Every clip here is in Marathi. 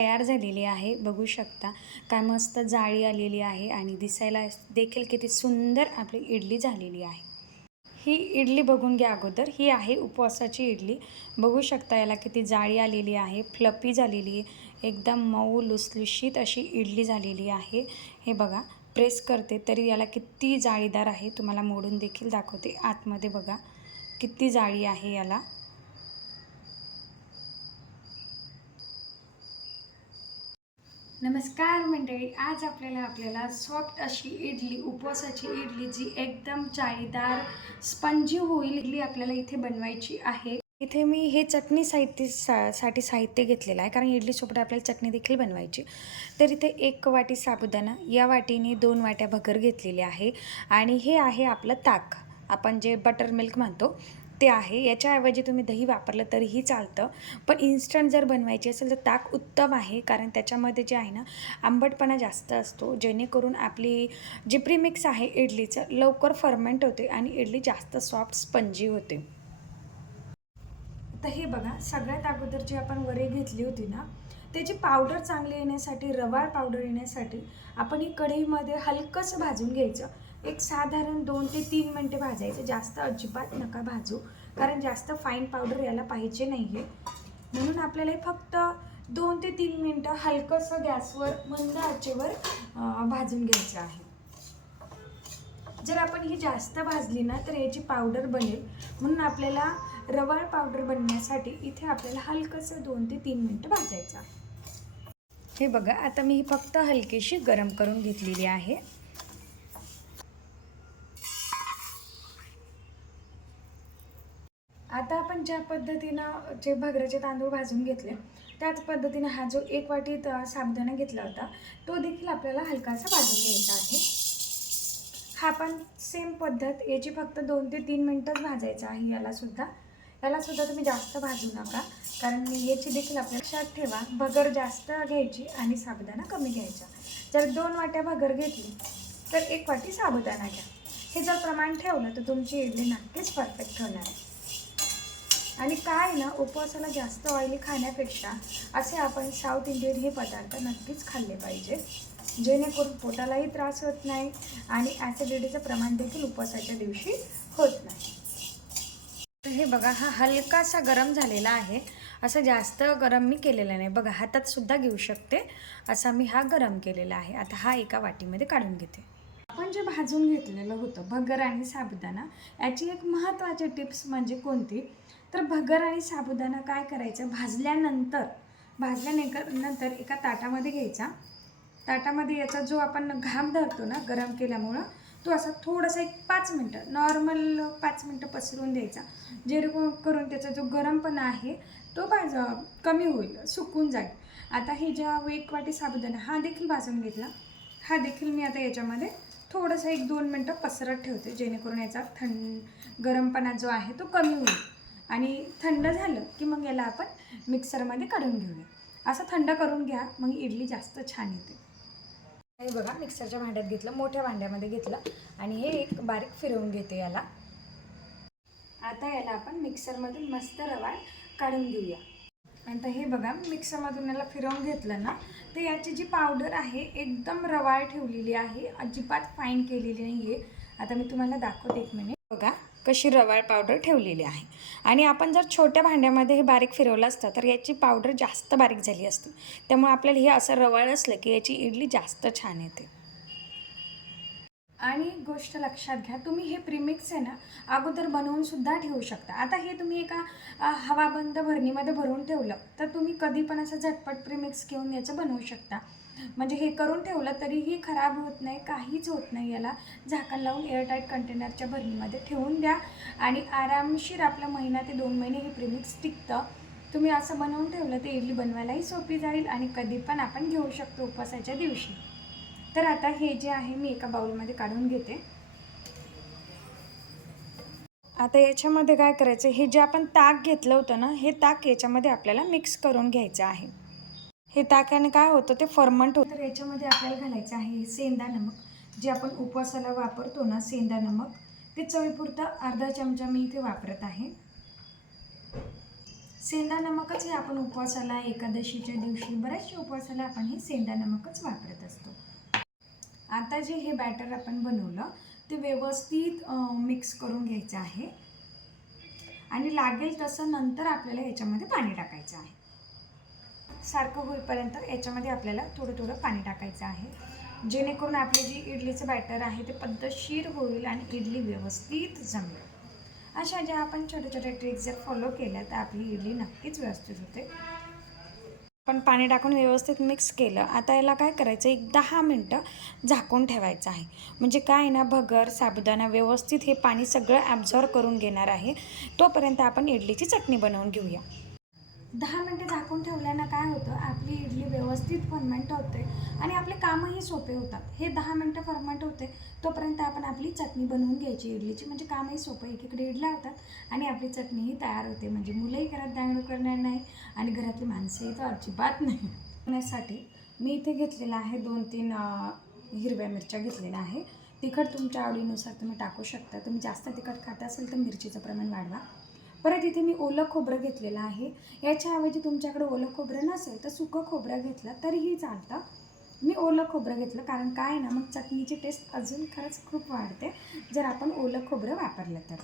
तयार झालेली आहे. बघू शकता काय मस्त जाळी आलेली आहे आणि दिसायला देखील किती सुंदर आपली इडली झालेली आहे. ही इडली बघून घ्या अगोदर. ही आहे उपवासाची इडली. बघू शकता याला किती जाळी आलेली आहे, फ्लफी झालेली आहे, एकदम मऊ लुसलुशीत अशी इडली झालेली आहे. हे बघा, प्रेस करते तरी याला किती जाळीदार आहे. तुम्हाला मोडून देखील दाखवते. आतमध्ये बघा किती जाळी आहे याला. नमस्कार मंडळी, आज आपल्याला सॉफ्ट अशी इडली, उपवासाची इडली जी एकदम जाळीदार स्पंजी होईल इडली आपल्याला इथे बनवायची आहे. इथे मी हे चटणी साठी साहित्य घेतलेलं आहे, कारण इडलीसोबत आपल्याला चटणी देखील बनवायची. तर इथे 1 वाटी साबुदाणा, या वाटीने 2 वाट्या भगर घेतलेली आहे आणि हे आहे आपलं ताक, आपण जे बटर मिल्क म्हणतो ते आहे. याच्याऐवजी तुम्ही दही वापरलं तरीही चालतं, पण इन्स्टंट जर बनवायची असेल तर ताक उत्तम आहे, कारण त्याच्यामध्ये जे आहे ना आंबटपणा जास्त असतो, जेणेकरून आपली जी प्रीमिक्स आहे इडलीचं लवकर फर्मेंट होते आणि इडली जास्त सॉफ्ट स्पंजी होते. तर हे बघा, सगळ्यात अगोदर जी आपण वरी घेतली होती ना त्याची पावडर चांगली येण्यासाठी, रवाळ पावडर येण्यासाठी आपण ही कढईमध्ये हलकंसं भाजून घ्यायचं. एक साधारण 2 ते 3 मिनटे भाजायचं, जास्त अजिबात नका भाजू, कारण जास्त फाईन पावडर याला पाहिजे नाही आहे. म्हणून आपल्याला फक्त 2 ते 3 मिनटं हलकंसं गॅसवर मंद आचेवर भाजून घ्यायचं आहे. जर आपण ही जास्त भाजली ना तर याची पावडर बनेल, म्हणून आपल्याला रवाळ पावडर बनण्यासाठी इथे आपल्याला हलकंसं 2 ते 3 मिनटं भाजायचं आहे. हे बघा, आता मी फक्त हलकीशी गरम करून घेतलेली आहे. आता आपण ज्या पद्धतीनं जे भगराचे तांदूळ भाजून घेतले त्याच पद्धतीने हा जो 1 वाटी साबुदाणा घेतला होता तो देखील आपल्याला हलकासा भाजून घ्यायचा आहे. हा पण सेम पद्धत, याची फक्त 2 ते 3 मिनटंच भाजायचं आहे. याला सुद्धा तुम्ही जास्त भाजू नका, कारण याची देखील आपल्या लक्षात ठेवा, भगर जास्त घ्यायची आणि साबुदाणा कमी घ्यायचा. जर 2 वाट्या भगर घेतली तर 1 वाटी साबुदाणा घ्या. हे जर प्रमाण ठेवलं तर तुमची इडली नक्कीच परफेक्ट होणार आहे. आणि काय ना, उपवासाला जास्त ऑइली खाण्यापेक्षा असे आपण साऊथ इंडियन हे पदार्थ नक्कीच खाल्ले पाहिजे, जेणेकरून पोटालाही त्रास होत नाही आणि ॲसिडिटीचं प्रमाण देखील उपवासाच्या दिवशी होत नाही. तर हे बघा, हा हलकासा गरम झालेला आहे. असं जास्त गरम मी केलेला नाही. बघा, हातात सुद्धा घेऊ शकते असा मी हा गरम केलेला आहे. आता हा एका वाटीमध्ये काढून घेते. आपण जे भाजून घेतलेलं होतं भगर आणि साबुदाणा, याची एक महत्त्वाची टिप्स म्हणजे कोणती, तर भगर आणि साबुदाणा काय करायचं, भाजल्यानंतर एका ताटामध्ये घ्यायचा. ताटामध्ये याचा जो आपण घाम धरतो ना गरम केल्यामुळं, तो असा थोडासा एक 5 मिनटं नॉर्मल 5 मिनटं पसरून द्यायचा, जेणेकरून त्याचा जो गरमपणा आहे तो कमी होईल, सुकून जाईल. आता हे ज्या 1 वाटी साबुदाणा हा देखील भाजून घेतला, हा देखील मी आता याच्यामध्ये थोडंसं 1-2 मिनटं पसरत ठेवते, जेणेकरून याचा गरमपणा जो आहे तो कमी होईल. आणि थंड झालं की मग याला आपण मिक्सरमध्ये काढून घेऊया. असं थंड करून घ्या, मग इडली जास्त छान येते. हे बघा, मिक्सरच्या भांड्यात घेतलं, मोठ्या भांड्यामध्ये घेतलं आणि हे एक बारीक फिरवून घेते याला. आता याला आपण मिक्सरमधून मस्त रवाळ काढून घेऊया. आता हे बघा, मिक्सरमधून याला फिरवून घेतलं ना तर याची जी पावडर आहे एकदम रवाळ ठेवलेली आहे, अजिबात फाईन केलेली नाही आहे. आता मी तुम्हाला दाखवते, 1 मिनिट. बघा कशी रवाळ पावडर ठेवलेली आहे. आणि आपण जर छोट्या भांड्यामध्ये हे बारीक फिरवलं असतं तर याची पावडर जास्त बारीक झाली असती, त्यामुळे आपल्याला हे असं रवाळ असलं की याची इडली जास्त छान येते. आणि गोष्ट लक्षात घ्या, तुम्ही हे प्रीमिक्स आहे ना अगोदर बनवून सुद्धा ठेवू शकता. आता हे तुम्ही एका हवाबंद भरणीमध्ये भरून ठेवलं तर तुम्ही कधी पण असं झटपट प्रीमिक्स घेऊन याचं बनवू शकता. म्हणजे हे करून ठेवलं तरीही खराब होत नाही, काहीच होत नाही. याला झाकण लावून एअरटाईट कंटेनरच्या भरणीमध्ये ठेवून द्या आणि आरामशीर आपला महिना ते 2 महिने हे प्रीमिक्स टिकतं. तुम्ही असं बनवून ठेवलं तर इडली बनवायलाही सोपी जाईल आणि कधी पण आपण घेऊ शकतो उपवासाच्या दिवशी. तर आता हे जे आहे मी एका बाउलमध्ये काढून घेते. आता याच्यामध्ये काय करायचं, हे जे आपण ताक घेतलं होतं ना, हे ताक याच्यामध्ये आपल्याला मिक्स करून घ्यायचं आहे. हे ताकाने काय होतं, ते फर्मंट होतं. तर याच्यामध्ये आपल्याला घालायचं आहे सेंदा नमक, जे आपण उपवासाला वापरतो ना सेंदा नमक, ते चवीपुरता अर्धा चमचा मी इथे वापरत आहे. सेंधा नमकच हे आपण उपवासाला, एकादशीच्या दिवशी बऱ्याचशा उपवासाला आपण हे सेंधा नमकच वापरत असतो. आता जे हे बॅटर आपण बनवलं ते व्यवस्थित मिक्स करून घ्यायचं आहे आणि लागेल तसं नंतर आपल्याला याच्यामध्ये पाणी टाकायचं आहे. सारखं होईपर्यंत याच्यामध्ये आपल्याला थोडं थोडं पाणी टाकायचं आहे, जेणेकरून आपले जे इडलीचं बॅटर आहे ते पद्धतशीर होईल आणि इडली व्यवस्थित जमेल. अशा ज्या आपण छोट्या छोट्या ट्रिक्स जर फॉलो केल्या तर आपली इडली नक्कीच व्यवस्थित होते. पण पाणी टाकून व्यवस्थित मिक्स केलं. आता याला काय करायचं, एक 10 मिनटं झाकून ठेवायचं आहे. म्हणजे काय ना, भगर साबुदाणा व्यवस्थित हे पाणी सगळं ॲब्झॉर्ब करून घेणार आहे. तोपर्यंत आपण इडलीची चटणी बनवून घेऊया. 10 मिनटं झाकून ठेवल्यानं काय होतं, आपली इडली व्यवस्थित फर्मेंट होते आणि आपले कामही सोपे होतात. हे 10 मिनटं फर्मेंट होते तोपर्यंत आपण आपली चटणी बनवून घ्यायची इडलीची, म्हणजे कामही सोपं. एकीकडे इडल्या होतात आणि आपली चटणीही तयार होते. म्हणजे मुलंही घरात दांगडू करणार नाही आणि घरातली माणसंही तर अजिबात नाही. बनवण्यासाठी मी इथे घेतलेला आहे 2-3 हिरव्या मिरच्या घेतलेल्या आहे. तिखट तुमच्या आवडीनुसार तुम्ही टाकू शकता. तुम्ही जास्त तिखट खात असेल तर मिरचीचं प्रमाण वाढवा. परत इथे मी ओलं खोबरं घेतलेलं आहे. याच्याऐवजी तुमच्याकडे ओलं खोबरं नसेल तर सुकं खोबरं घेतलं तरीही चालतं. मी ओलं खोबरं घेतलं कारण काय ना, मग चटणीची टेस्ट अजून खरंच खूप वाढते जर आपण ओलं खोबरं वापरलं तर.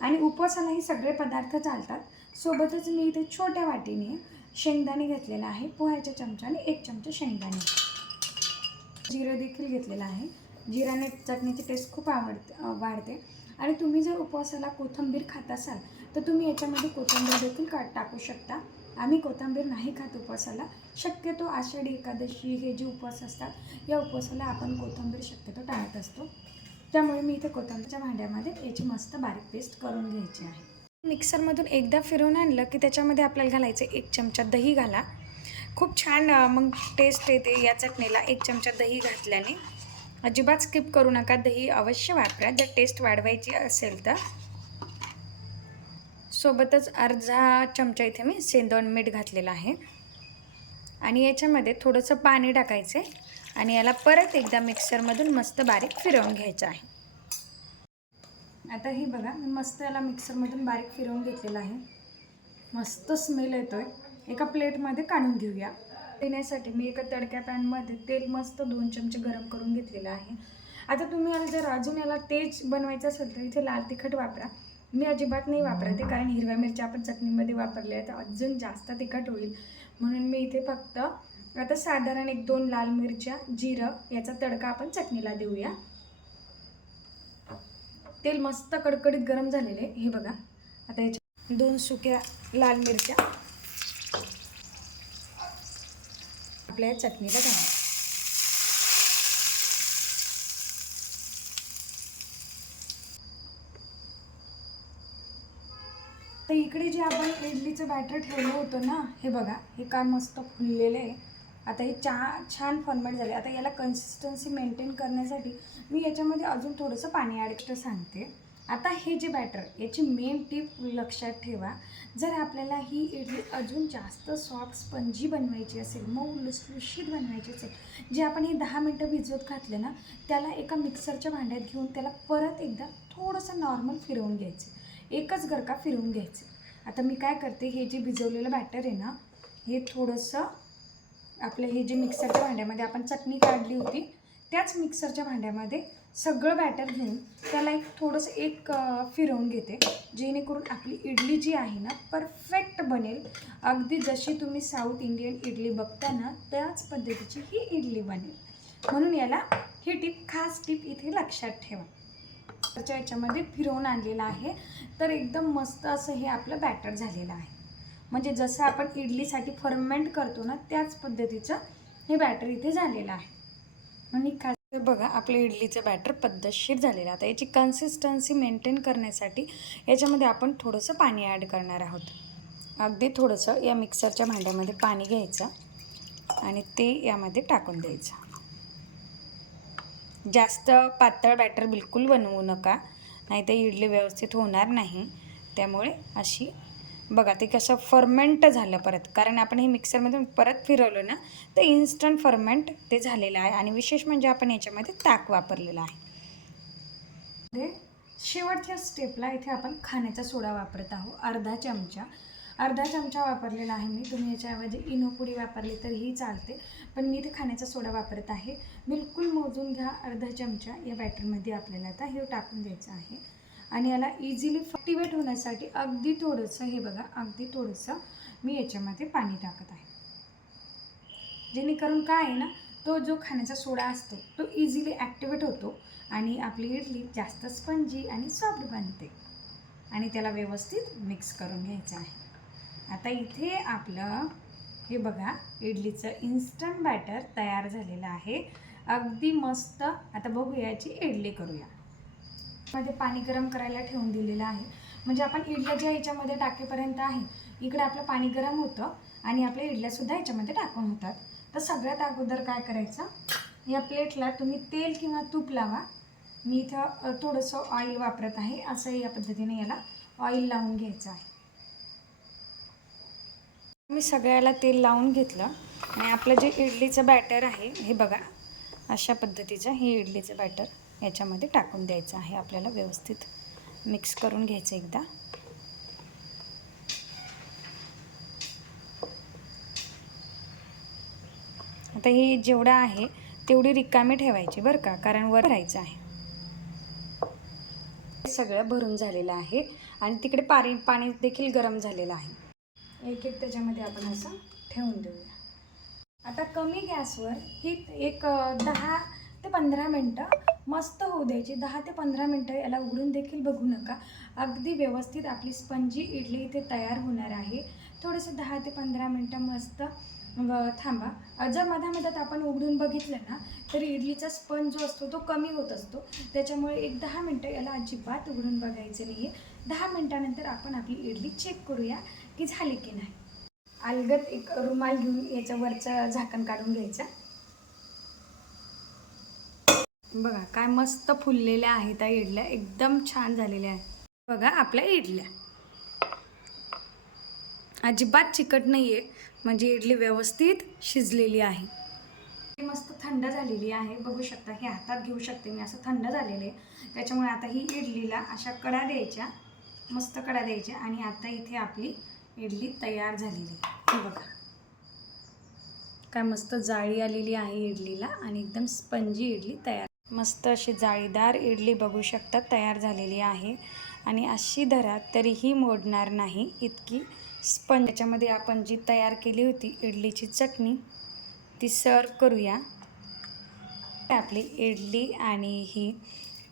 आणि उपवासालाही सगळे पदार्थ चालतात. सोबतच मी इथे छोट्या वाटीने शेंगदाणे घेतलेला आहे. पोह्याच्या चमच्याने 1 चमचा शेंगदाणे. जिरं देखील घेतलेलं आहे. जिराने चटणीची टेस्ट खूप वाढते. आणि तुम्ही जर उपवासाला कोथिंबीर खात असाल तर तुम्ही याच्यामध्ये कोथिंबीर देखील टाकू शकता. आम्ही कोथिंबीर नाही खात उपवासाला. शक्यतो आषाढी एकादशी हे जे उपवास असतात या उपवासाला आपण कोथिंबीर शक्यतो टाळत असतो. त्यामुळे मी इथे कोथिंबीरच्या भांड्यामध्ये याची मस्त बारीक पेस्ट करून घ्यायची आहे. मिक्सरमधून एकदा फिरवून आणलं की त्याच्यामध्ये आपल्याला घालायचं 1 चमचा दही घाला. खूप छान मग टेस्ट येते या चटणीला 1 चमचा दही घातल्याने. अजिबात स्किप करू नका, दही अवश्य वापरा जर टेस्ट वाढवायची असेल तर. सोबतच अर्धा चमचा इथे मी सेंधव मीठ घातलेलं आहे आणि याच्यामध्ये थोडंसं पाणी टाकायचं आहे आणि याला परत एकदा मिक्सरमधून मस्त बारीक फिरवून घ्यायचं आहे. आता हे बघा, मी मस्त याला मिक्सरमधून बारीक फिरवून घेतलेलं आहे. मस्त स्मेल येतोय. एका प्लेटमध्ये काढून घेऊया. देण्यासाठी मी एका तडक्या पॅनमध्ये तेल मस्त 2 चमचे गरम करून घेतलेलं आहे. आता तुम्ही याला जर अजून याला तेज बनवायचं असेल तर इथे लाल तिखट वापरा. मी अजिबात नाही वापरते कारण हिरव्या मिरच्या आपण चटणीमध्ये वापरल्या तर अजून जास्त तिखट होईल. म्हणून मी इथे फक्त आता साधारण 1-2 लाल मिरच्या, जिरं याचा तडका आपण चटणीला देऊया. तेल मस्त कडकडीत गरम झालेले हे बघा. आता याच्या 2 सुक्या लाल मिरच्या आपल्या चटणीला घाला. तर इकडे जे आपण इडलीचं बॅटर ठेवलं होतं ना, हे बघा, हे काय मस्त फुललेलं आहे. आता हे छान फॉर्मेट झाले. आता याला कन्सिस्टन्सी मेंटेन करण्यासाठी मी याच्यामध्ये अजून थोडंसं पाणी ॲड सांगते. आता हे जे बॅटर याची मेन टिप लक्षात ठेवा. जर आपल्याला ही इडली अजून जास्त सॉफ्ट स्पंजी बनवायची असेल, मऊ लुसलुशीत बनवायची असेल, जे आपण हे 10 मिनटं भिजवत घातले ना, त्याला एका मिक्सरच्या भांड्यात घेऊन त्याला परत एकदा थोडंसं नॉर्मल फिरवून घ्यायचं. एकच गरका फिरवून घ्यायचं. आता मी काय करते, हे जे भिजवलेलं बॅटर आहे ना, हे थोडंसं आपलं हे जे मिक्सरच्या भांड्यामध्ये आपण चटणी काढली होती त्याच मिक्सरच्या भांड्यामध्ये सगळं बॅटर घेऊन त्याला थोडंसं फिरवून घेते, जेणेकरून आपली इडली जी आहे ना परफेक्ट बनेल. अगदी जशी तुम्ही साऊथ इंडियन इडली बघता ना त्याच पद्धतीची ही इडली बनेल. म्हणून याला ही खास टिप इथे लक्षात ठेवा. त्याच्या याच्यामध्ये फिरवून आणलेलं आहे तर एकदम मस्त असं हे आपलं बॅटर झालेलं आहे. म्हणजे जसं आपण इडलीसाठी फर्मेंट करतो ना त्याच पद्धतीचं हे बॅटर इथे झालेलं आहे. आणि खास बघा, आपलं इडलीचं बॅटर पद्धतशीर झालेलं आहे. आता याची कन्सिस्टन्सी मेंटेन करण्यासाठी याच्यामध्ये आपण थोडंसं पाणी ॲड करणार आहोत. अगदी थोडंसं या मिक्सरच्या भांड्यामध्ये पाणी घ्यायचं आणि ते यामध्ये टाकून द्यायचं. जास्त पातळ बॅटर बिलकुल बनवू नका, नाही तर इडली व्यवस्थित होणार नाही. त्यामुळे अशी बघा, ते कसं फर्मेंट झालं परत, कारण आपण हे मिक्सरमधून परत फिरवलं ना तर इन्स्टंट फर्मेंट ते झालेलं आहे. आणि विशेष म्हणजे आपण याच्यामध्ये ताक वापरलेलं आहे. शेवटच्या स्टेपला इथे आपण खाण्याचा सोडा वापरत आहोत अर्धा चमचा वापरलेला आहे मी. तुम्ही याच्याऐवजी इनो पुडी वापरली तरीही चालते, पण मी इथे खाण्याचा सोडा वापरत आहे. बिलकुल मोजून घ्या. अर्धा चमचा या बॅटरमध्ये आपल्याला आता हे टाकून द्यायचं आहे आणि याला इझिली ॲक्टिवेट होण्यासाठी अगदी थोडंसं, हे बघा अगदी थोडंसं मी याच्यामध्ये पाणी टाकत आहे, जेणेकरून काय आहे ना, तो जो खाण्याचा सोडा असतो तो इझिली ॲक्टिवेट होतो आणि आपली इडली जास्त स्पंजी आणि सॉफ्ट बनते. आणि त्याला व्यवस्थित मिक्स करून घ्यायचं आहे. आता इथे आपलं हे बघा इडलीचं इन्स्टंट बॅटर तयार झालेलं आहे, अगदी मस्त. आता बघूया याची इडली करूया. मध्ये पाणी गरम करायला ठेवून दिलेलं आहे, म्हणजे आपण इडल्या ज्या याच्यामध्ये टाकेपर्यंत आहे इकडे आपलं पाणी गरम होतं आणि आपल्या इडल्यासुद्धा याच्यामध्ये टाकून होतात. तर सगळ्यात अगोदर काय करायचं, या प्लेटला तुम्ही तेल किंवा तूप लावा. मी इथं थोडंसं ऑइल वापरत आहे. असं या पद्धतीने याला ऑइल लावून घ्यायचं आहे. मी सगळ्याला तेल लावून घेतलं आणि आपलं जे इडलीचं बॅटर आहे हे बघा अशा पद्धतीचं हे इडलीचं बॅटर याच्यामध्ये टाकून द्यायचं आहे. आपल्याला व्यवस्थित मिक्स करून घ्यायचं एकदा. आता हे जेवढं आहे तेवढी रिकामी ठेवायची बरं का, कारण वर राहायचं आहे. सगळं भरून झालेलं आहे आणि तिकडे पाणी देखील गरम झालेलं आहे. एक एक त्याच्यामध्ये आपण असं ठेवून देऊया. आता कमी गॅसवर ही एक 10 ते 15 मिनटं मस्त होऊ द्यायची. 10 ते 15 मिनटं याला उघडून देखील बघू नका. अगदी व्यवस्थित आपली स्पंजी इडली इथे तयार होणार आहे. थोडंसं 10 ते 15 मिनटं मस्त थांबा. जर मध्यामध्यात आपण उघडून बघितलं ना तर इडलीचा स्पंज जो असतो तो कमी होत असतो. त्याच्यामुळे एक 10 मिनटं याला अजिबात उघडून बघायचं नाही आहे. 10 मिनटानंतर आपण आपली इडली चेक करूया की झाली की नाही. अलगद एक रुमाल घेऊन याचं वरचं झाकण काढून घ्यायचं. बघा काय मस्त फुललेल्या आहेत त्या इडल्या, एकदम छान झालेल्या आहेत. बघा आपल्या इडल्या अजिबात चिकट नाही आहे, म्हणजे इडली व्यवस्थित शिजलेली आहे. मस्त थंड झालेली आहे, बघू शकता. हे हातात घेऊ शकते मी, असं थंड झालेलं आहे. त्याच्यामुळे आता ही इडलीला अशा कडा द्यायच्या, मस्त कडा द्यायच्या. आणि आता इथे आपली इडली तयार झालेली आहे. बघा काय मस्त जाळी आलेली आहे इडलीला आणि एकदम स्पंजी इडली तयार. मस्त अशी जाळीदार इडली बघू शकता तयार झालेली आहे आणि अशी धरा तरीही मोडणार नाही इतकी स्पंज. त्याच्यामध्ये आपण जी तयार केली होती इडलीची चटणी ती सर्व करूया. आपली इडली आणि ही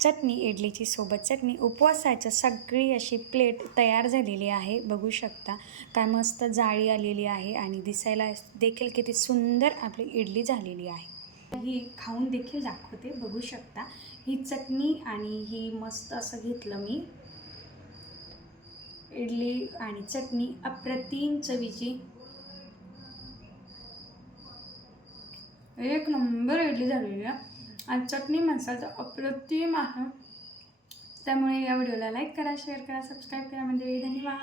चटणी, इडलीची सोबत चटणी, उपवासाचं सगळी अशी प्लेट तयार झालेली आहे. बघू शकता काय मस्त जाळी आलेली आहे आणि दिसायला देखील किती सुंदर आपली इडली झालेली आहे. ही खाऊन देखील दाखवते. बघू शकता ही चटणी आणि ही मस्त असं घेतलं मी इडली आणि चटणी, अप्रतिम चवीची एक नंबर इडली झालेली आहे आणि चटणी म्हणसाल तर अप्रतिम आहे. त्यामुळे या व्हिडिओला लाईक करा, शेअर करा, सबस्क्राईब करा. म्हणजे धन्यवाद.